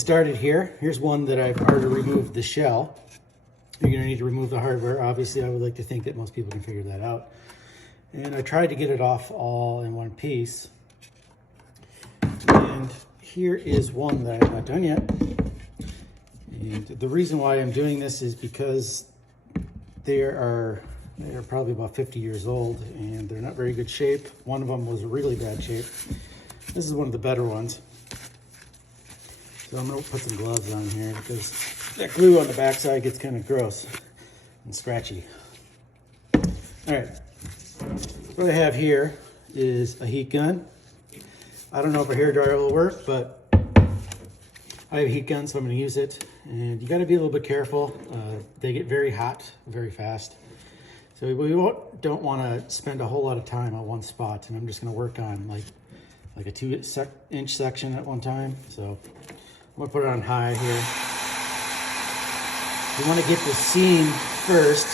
started here. Here's one that I've already removed the shell. You're gonna need to remove the hardware. Obviously, I would like to think that most people can figure that out. And I tried to get it off all in one piece. And here is one that I have not done yet. And the reason why I'm doing this is because they're probably about 50 years old and they're not very good shape. One of them was really bad shape. This is one of the better ones. So I'm gonna put some gloves on here because that glue on the backside gets kind of gross and scratchy. All right, what I have here is a heat gun. I don't know if a hairdryer will work, but I have a heat gun, so I'm gonna use it. And you gotta be a little bit careful. They get very hot very fast. So we don't wanna spend a whole lot of time on one spot, and I'm just gonna work on like a 2-inch section at one time. So I'm gonna put it on high here. You wanna get the seam first.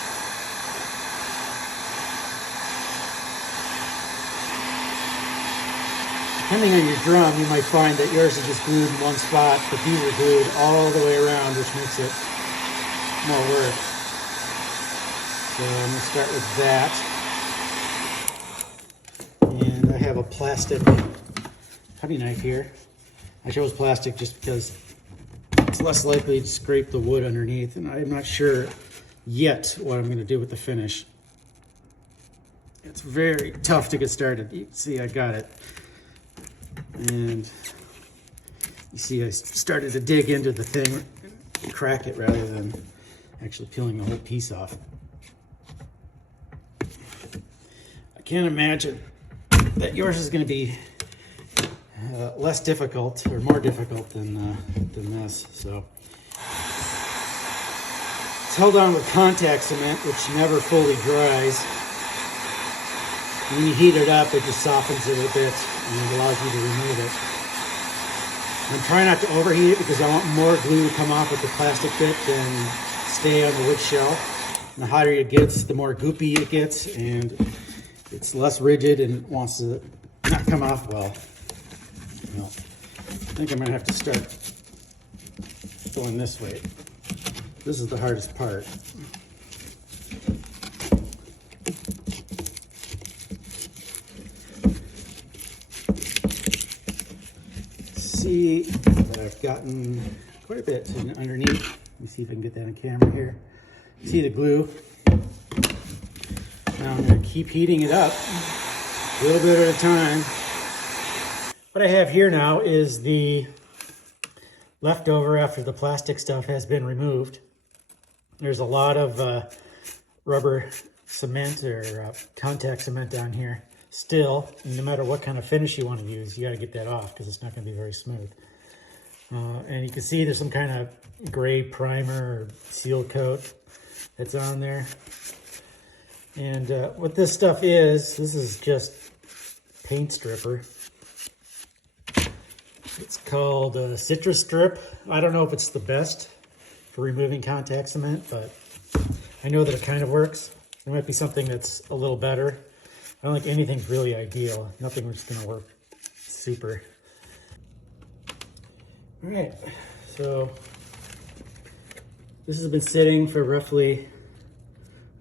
Depending on your drum, you might find that yours is just glued in one spot, but these are glued all the way around, which makes it more work. So I'm gonna start with that. And I have a plastic cutting knife here. I chose plastic just because it's less likely to scrape the wood underneath, and I'm not sure yet what I'm gonna do with the finish. It's very tough to get started. You can see I got it. And you see I started to dig into the thing and crack it rather than actually peeling the whole piece off. I can't imagine that yours is going to be less difficult or more difficult than this. So it's held on with contact cement, which never fully dries. When you heat it up, it just softens it a bit and it allows you to remove it. I'm trying not to overheat it because I want more glue to come off with the plastic bit than stay on the wood shell. And the hotter it gets, the more goopy it gets, and it's less rigid and wants to not come off well. Well, I think I'm gonna have to start going this way. This is the hardest part. See that I've gotten quite a bit underneath. Let me see if I can get that on camera here. See the glue. Now I'm going to keep heating it up a little bit at a time. What I have here now is the leftover after the plastic stuff has been removed. There's a lot of rubber cement or contact cement down here. Still, no matter what kind of finish you want to use, you got to get that off because it's not going to be very smooth. And you can see there's some kind of gray primer or seal coat that's on there. And what this stuff is, this is just paint stripper. It's called Citrus Strip. I don't know if it's the best for removing contact cement, but I know that it kind of works. There might be something that's a little better. I don't think anything's really ideal. Nothing's going to work super. All right, so this has been sitting for roughly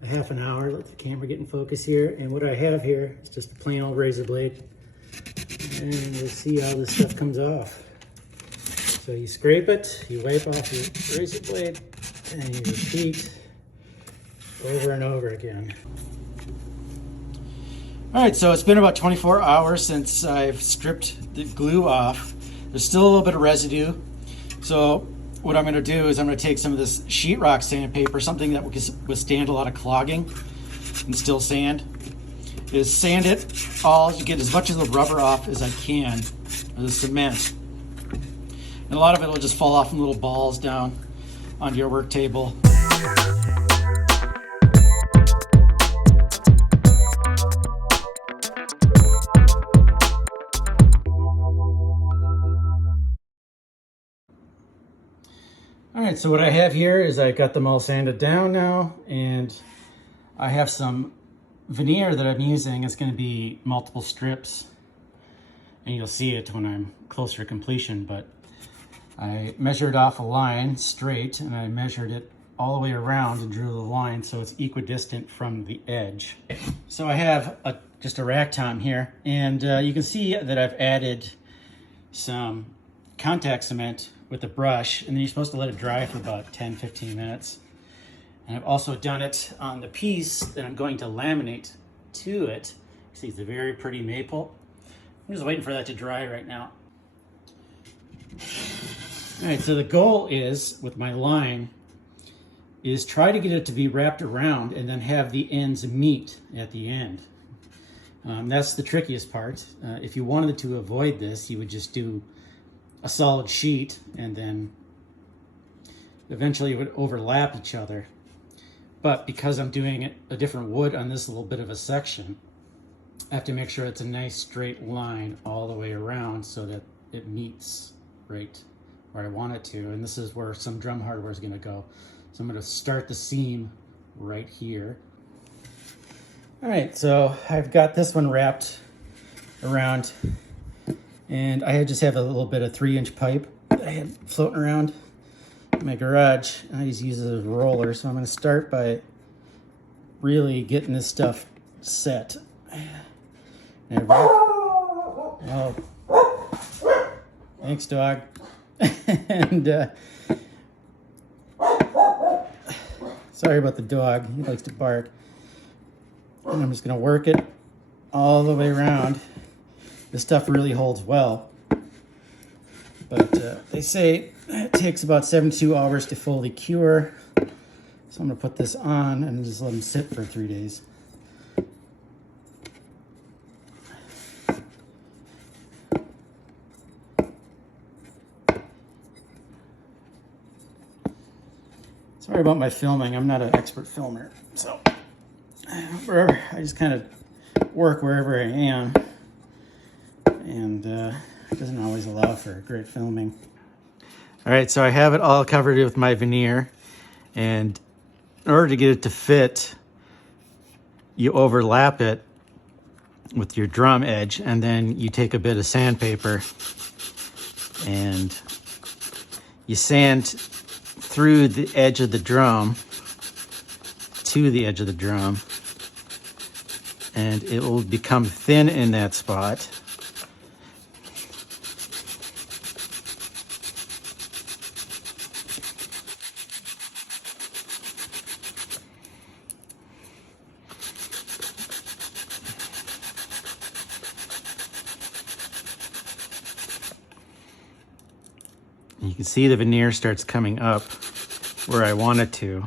a half an hour. Let the camera get in focus here. And what I have here is just a plain old razor blade. And we'll see how this stuff comes off. So you scrape it, you wipe off your razor blade, and you repeat over and over again. All right, so it's been about 24 hours since I've stripped the glue off. There's still a little bit of residue. So what I'm gonna do is I'm gonna take some of this sheetrock sandpaper, something that will withstand a lot of clogging and still sand, is sand it all to get as much of the rubber off as I can, or the cement. And a lot of it will just fall off in little balls down onto your work table. All right, so what I have here is I got them all sanded down now, and I have some veneer that I'm using. It's going to be multiple strips, and you'll see it when I'm closer to completion, but I measured off a line straight, and I measured it all the way around and drew the line so it's equidistant from the edge. So I have just a rack tom here, and you can see that I've added some contact cement with the brush, and then you're supposed to let it dry for about 10-15 minutes. And I've also done it on the piece that I'm going to laminate to it. See, it's a very pretty maple. I'm just waiting for that to dry right now. All right, so the goal is, with my line, is try to get it to be wrapped around and then have the ends meet at the end. That's the trickiest part. If you wanted to avoid this, you would just do a solid sheet, and then eventually it would overlap each other. But because I'm doing a different wood on this little bit of a section, I have to make sure it's a nice straight line all the way around so that it meets right where I want it to. And this is where some drum hardware is going to go. So I'm going to start the seam right here. All right, so I've got this one wrapped around, and I just have a little bit of 3-inch pipe that I had floating around in my garage. I just use it as a roller, so I'm going to start by really getting this stuff set. And oh, thanks, dog. And sorry about the dog. He likes to bark. And I'm just going to work it all the way around. This stuff really holds well. But they say it takes about 72 hours to fully cure. So I'm going to put this on and just let them sit for 3 days. Sorry about my filming. I'm not an expert filmer. So wherever, I just kind of work wherever I am. And it doesn't always allow for great filming. All right, so I have it all covered with my veneer. And in order to get it to fit, you overlap it with your drum edge, and then you take a bit of sandpaper and you sand through the edge of the drum to the edge of the drum, and it will become thin in that spot. You can see the veneer starts coming up where I want it to.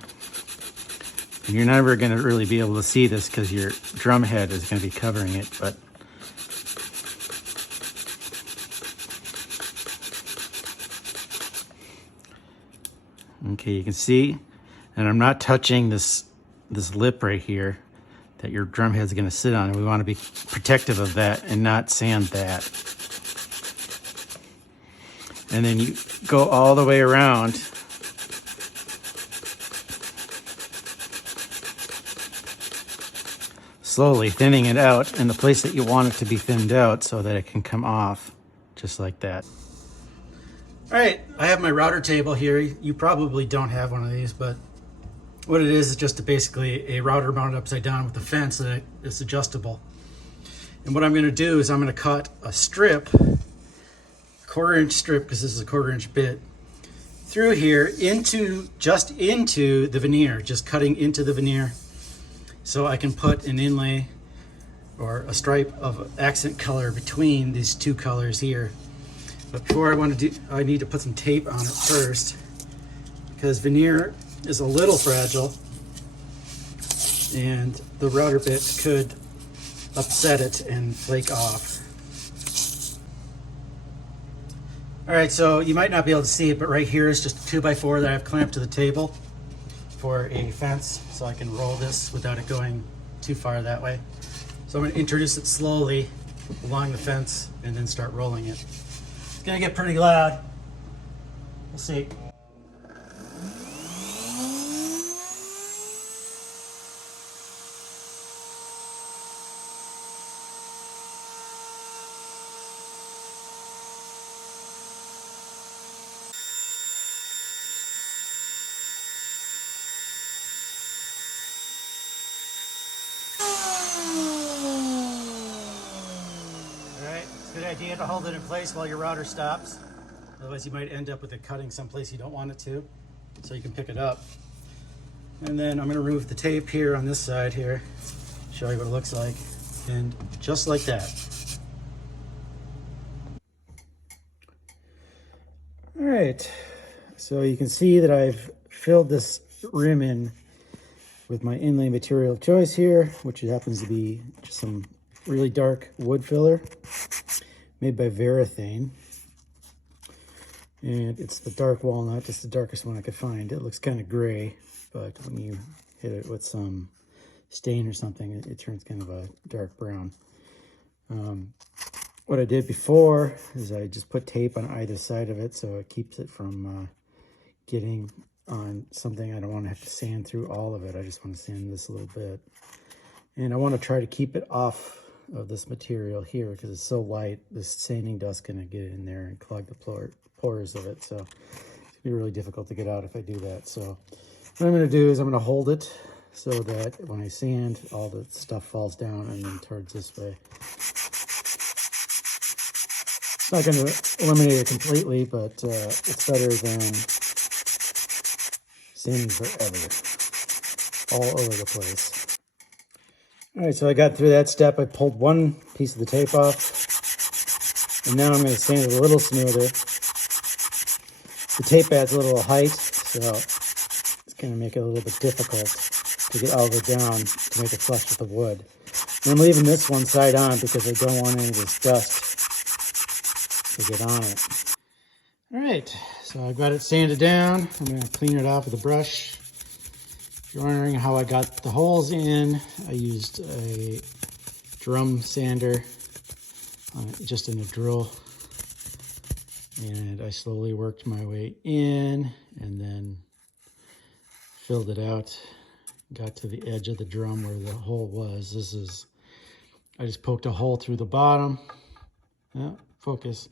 And you're never going to really be able to see this because your drum head is going to be covering it, but okay, you can see, and I'm not touching this lip right here that your drum head's going to sit on, and we want to be protective of that and not sand that. And then you go all the way around. Slowly thinning it out in the place that you want it to be thinned out so that it can come off just like that. All right, I have my router table here. You probably don't have one of these, but what it is just basically a router mounted upside down with a fence that is adjustable. And what I'm going to do is I'm going to cut a strip, 1/4-inch strip, because this is a 1/4-inch bit, through here just into the veneer, just cutting into the veneer, so I can put an inlay or a stripe of accent color between these two colors here. But before I need to put some tape on it first, because veneer is a little fragile and the router bit could upset it and flake off. All right, so you might not be able to see it, but right here is just a 2x4 that I've clamped to the table for a fence, so I can roll this without it going too far that way. So I'm going to introduce it slowly along the fence and then start rolling it. It's going to get pretty loud. We'll see. Alright, it's a good idea to hold it in place while your router stops. Otherwise you might end up with it cutting someplace you don't want it to. So you can pick it up. And then I'm going to remove the tape here on this side here. Show you what it looks like. And just like that. Alright, so you can see that I've filled this rim in with my inlay material of choice here, which happens to be just some really dark wood filler made by Veneer. And it's the dark walnut, it's the darkest one I could find. It looks kind of gray, but when you hit it with some stain or something, it turns kind of a dark brown. What I did before is I just put tape on either side of it so it keeps it from getting on something. I don't want to have to sand through all of it. I just want to sand this a little bit. And I want to try to keep it off of this material here because it's so light. This sanding dust going to get in there and clog the pores of it. So it's going to be really difficult to get out if I do that. So what I'm going to do is I'm going to hold it so that when I sand, all the stuff falls down and then towards this way. It's not going to eliminate it completely, but it's better than sanding forever, all over the place. All right, so I got through that step. I pulled one piece of the tape off, and now I'm going to sand it a little smoother. The tape adds a little height, so it's going to make it a little bit difficult to get all the way down to make it flush with the wood. And I'm leaving this one side on because I don't want any of this dust to get on it. All right, so I've got it sanded down. I'm going to clean it off with a brush. If you're wondering how I got the holes in, I used a drum sander just in a drill. And I slowly worked my way in and then filled it out. Got to the edge of the drum where the hole was. I just poked a hole through the bottom. Yeah, focus.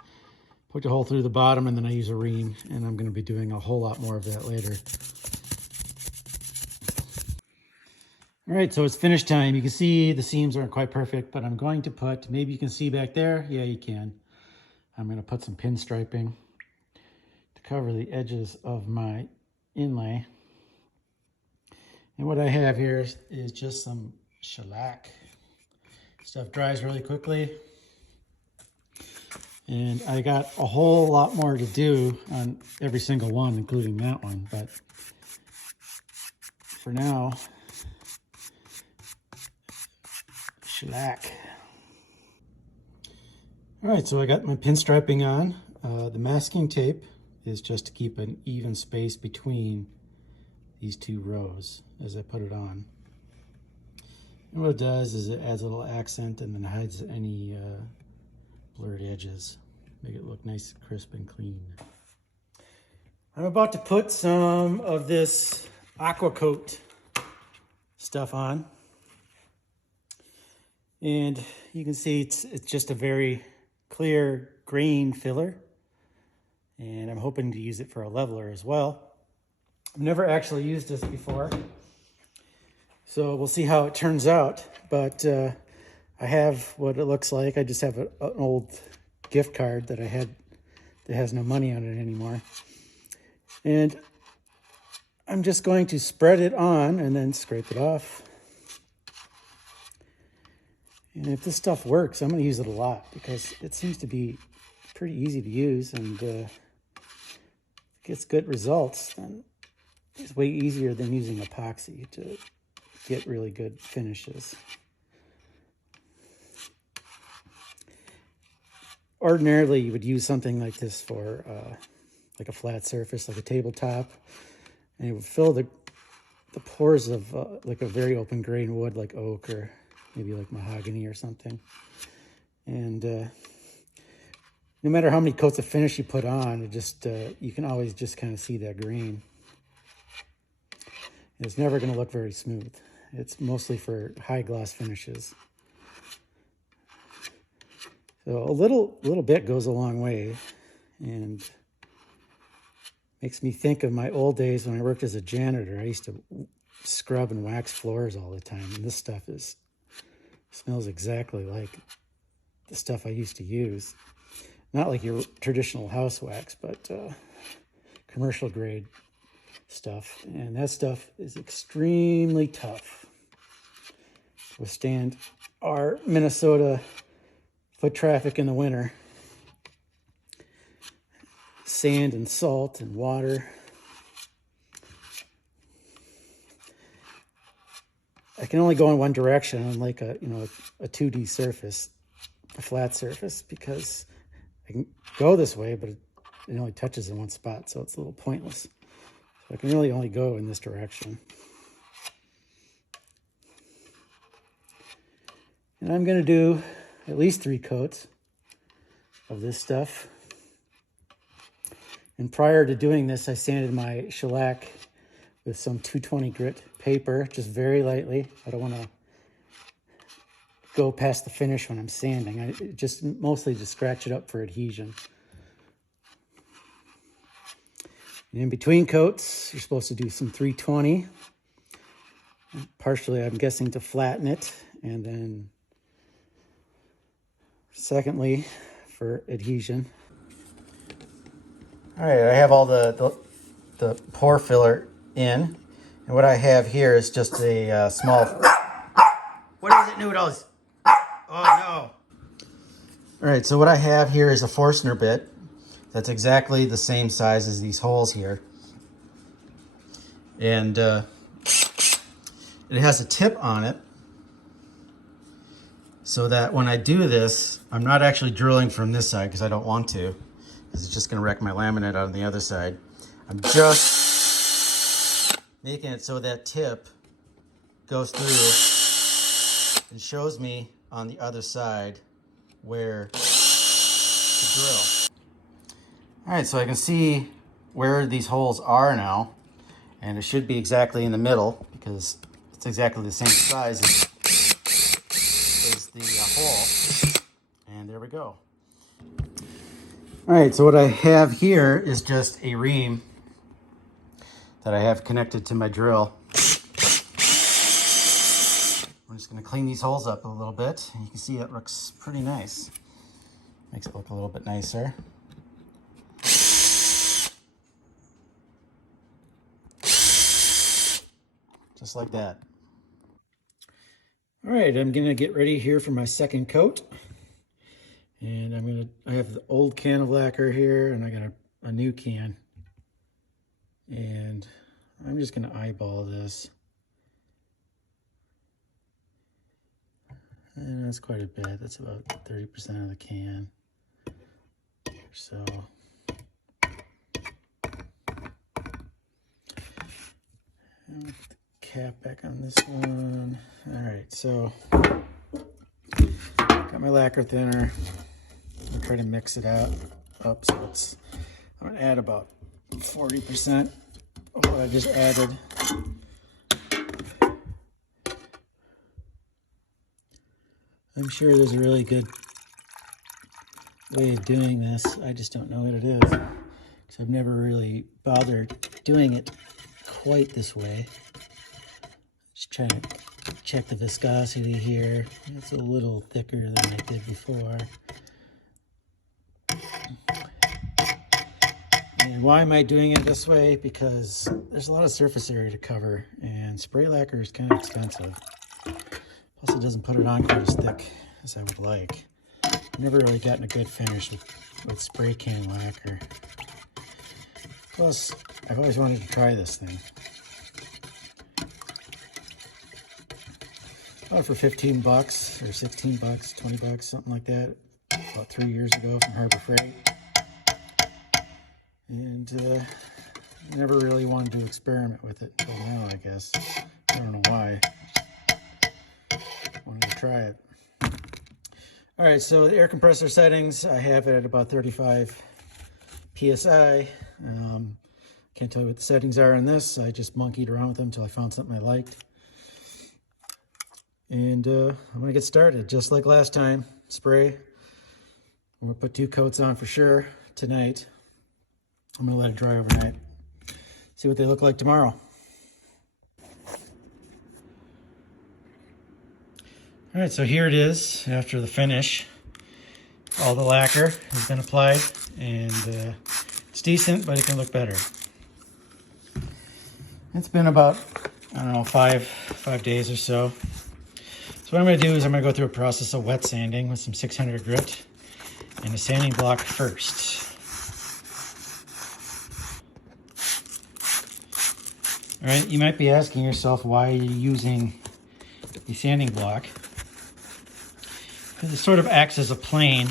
Poked a hole through the bottom and then I use a ream, and I'm going to be doing a whole lot more of that later. All right, so it's finish time. You can see the seams aren't quite perfect, but I'm going to put, maybe you can see back there. Yeah, you can. I'm going to put some pinstriping to cover the edges of my inlay. And what I have here is just some shellac. Stuff dries really quickly. And I got a whole lot more to do on every single one, including that one. But for now, shellac. All right, so I got my pinstriping on. The masking tape is just to keep an even space between these two rows as I put it on. And what it does is it adds a little accent and then hides any blurred edges. Make it look nice, crisp, and clean. I'm about to put some of this aqua coat stuff on. And you can see it's just a very clear grain filler. And I'm hoping to use it for a leveler as well. I've never actually used this before, so we'll see how it turns out. But I have what it looks like. I just have an old gift card that I had that has no money on it anymore. And I'm just going to spread it on and then scrape it off. And if this stuff works, I'm going to use it a lot because it seems to be pretty easy to use and gets good results. And it's way easier than using epoxy to get really good finishes. Ordinarily, you would use something like this for like a flat surface, like a tabletop, and it would fill the pores of like a very open grain wood, like oak or maybe like mahogany or something. And no matter how many coats of finish you put on, it just you can always just kind of see that grain. It's never going to look very smooth. It's mostly for high gloss finishes. So a little bit goes a long way, and makes me think of my old days when I worked as a janitor. I used to scrub and wax floors all the time, and this stuff is Smells exactly like the stuff I used to use. Not like your traditional house wax, but commercial grade stuff. And that stuff is extremely tough to withstand our Minnesota foot traffic in the winter. Sand and salt and water. I can only go in one direction on like a 2D surface, a flat surface, because I can go this way, but it only touches in one spot, so it's a little pointless. So I can really only go in this direction. And I'm going to do at least 3 coats of this stuff. And prior to doing this, I sanded my shellac with some 220 grit paper, just very lightly. I don't want to go past the finish when I'm sanding. I just mostly just scratch it up for adhesion. And in between coats, you're supposed to do some 320. Partially, I'm guessing, to flatten it. And then secondly, for adhesion. All right, I have all the pore filler in. And what I have here is just a small... What is it, Noodles? Oh, no. All right, so what I have here is a Forstner bit. That's exactly the same size as these holes here. And it has a tip on it so that when I do this, I'm not actually drilling from this side because I don't want to, because it's just going to wreck my laminate on the other side. I'm just making it so that tip goes through and shows me on the other side where to drill. All right, so I can see where these holes are now, and it should be exactly in the middle because it's exactly the same size as the hole. And there we go. All right, so what I have here is just a ream that I have connected to my drill. I'm just going to clean these holes up a little bit. And you can see it looks pretty nice. Makes it look a little bit nicer. Just like that. All right, I'm going to get ready here for my second coat. And I have the old can of lacquer here, and I got a new can. And I'm just going to eyeball this. And that's quite a bit. That's about 30% of the can. So I'll put the cap back on this one. All right, so got my lacquer thinner. I'm trying to mix it up so I'm gonna add about 40% of what I just added. I'm sure there's a really good way of doing this. I just don't know what it is, because I've never really bothered doing it quite this way. Just trying to check the viscosity here. It's a little thicker than I did before. And why am I doing it this way? Because there's a lot of surface area to cover, and spray lacquer is kind of expensive. Plus, it doesn't put it on quite as thick as I would like. I've never really gotten a good finish with spray can lacquer. Plus, I've always wanted to try this thing. Bought it for 15 bucks or 16 bucks, 20 bucks, something like that, about 3 years ago from Harbor Freight. And never really wanted to experiment with it until now, I guess. I don't know why. Wanted to try it. All right, so the air compressor settings, I have it at about 35 PSI. Can't tell you what the settings are on this. I just monkeyed around with them until I found something I liked. And I'm gonna get started, just like last time. Spray. I'm gonna put 2 coats on for sure tonight. I'm gonna let it dry overnight. See what they look like tomorrow. All right, so here it is after the finish. All the lacquer has been applied, and it's decent, but it can look better. It's been about, I don't know, five days or so. So what I'm going to do is I'm going to go through a process of wet sanding with some 600 grit and a sanding block first. All right, you might be asking yourself, why are you using the sanding block? Because it sort of acts as a plane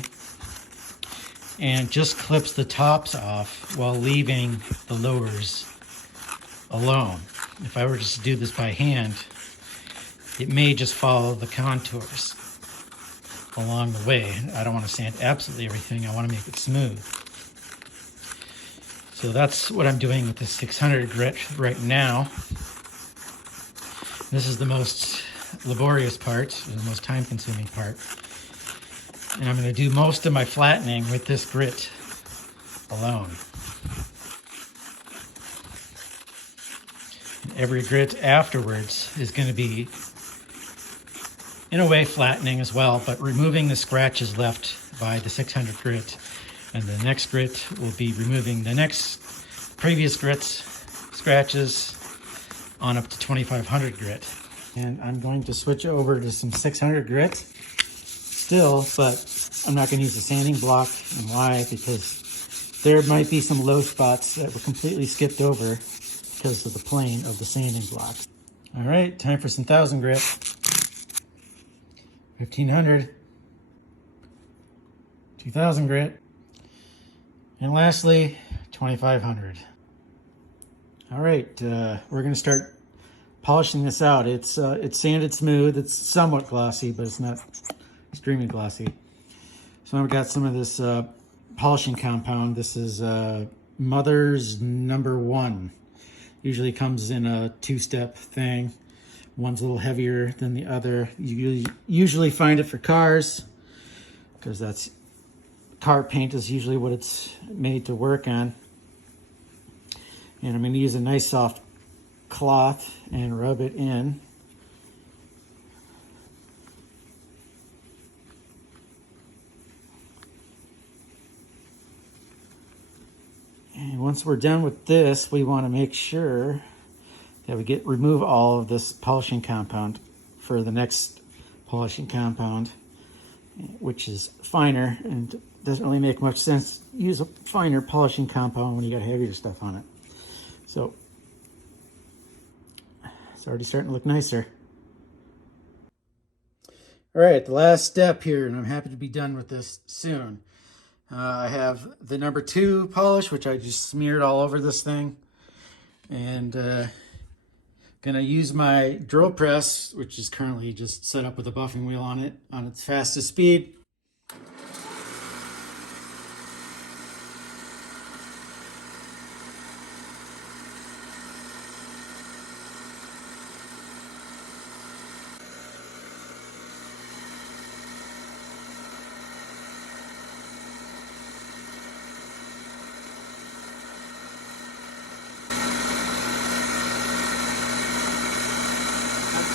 and just clips the tops off while leaving the lowers alone. If I were just to do this by hand, it may just follow the contours along the way. I don't want to sand absolutely everything. I want to make it smooth. So that's what I'm doing with the 600 grit right now. This is the most laborious part, the most time-consuming part. And I'm going to do most of my flattening with this grit alone. And every grit afterwards is going to be, in a way, flattening as well, but removing the scratches left by the 600 grit. And the next grit will be removing the next previous grits, scratches, on up to 2500 grit. And I'm going to switch over to some 600 grit still, but I'm not going to use the sanding block. And why? Because there might be some low spots that were completely skipped over because of the plane of the sanding block. All right, time for some 1000 grit. 1500, 2000 grit, and lastly, 2500. All right, we're going to start polishing this out. It's sanded smooth. It's somewhat glossy, but it's not extremely glossy. So I've got some of this polishing compound. This is Mother's #1. Usually comes in a 2-step thing. One's a little heavier than the other. You usually find it for cars, because that's car paint is usually what it's made to work on. And I'm going to use a nice soft cloth and rub it in. And once we're done with this, we want to make sure that we remove all of this polishing compound for the next polishing compound, which is finer, and it doesn't really make much sense to use a finer polishing compound when you got heavier stuff on it. So it's already starting to look nicer. All right, the last step here, and I'm happy to be done with this soon. I have the #2 polish, which I just smeared all over this thing, and gonna use my drill press, which is currently just set up with a buffing wheel on it on its fastest speed.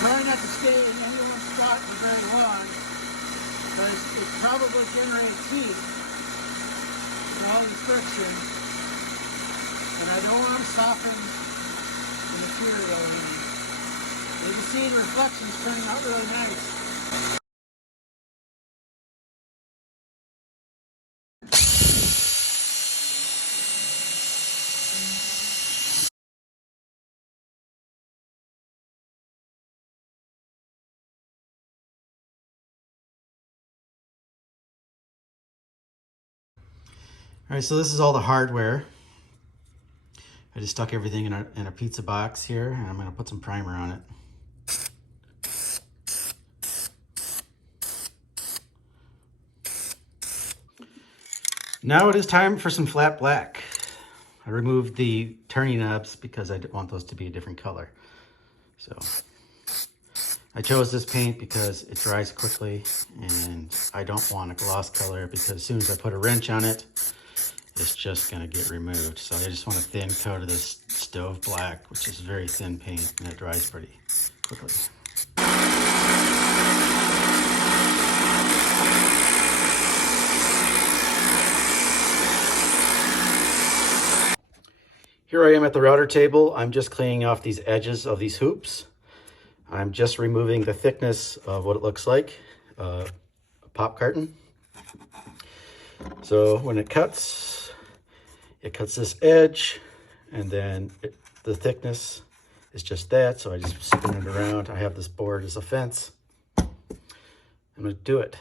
Try not to stay in any one spot for very long, because it probably generates heat with all this friction, and I don't want to soften the material. Maybe seeing reflections turning out really nice. All right, so this is all the hardware. I just stuck everything in a pizza box here, and I'm going to put some primer on it. Now it is time for some flat black. I removed the turning knobs because I want those to be a different color. So I chose this paint because it dries quickly, and I don't want a gloss color because as soon as I put a wrench on it, it's just going to get removed. So I just want a thin coat of this stove black, which is very thin paint, and it dries pretty quickly. Here I am at the router table. I'm just cleaning off these edges of these hoops. I'm just removing the thickness of what it looks like, a pop carton. So when it cuts this edge, and then the thickness is just that. So I just spin it around. I have this board as a fence. I'm gonna do it.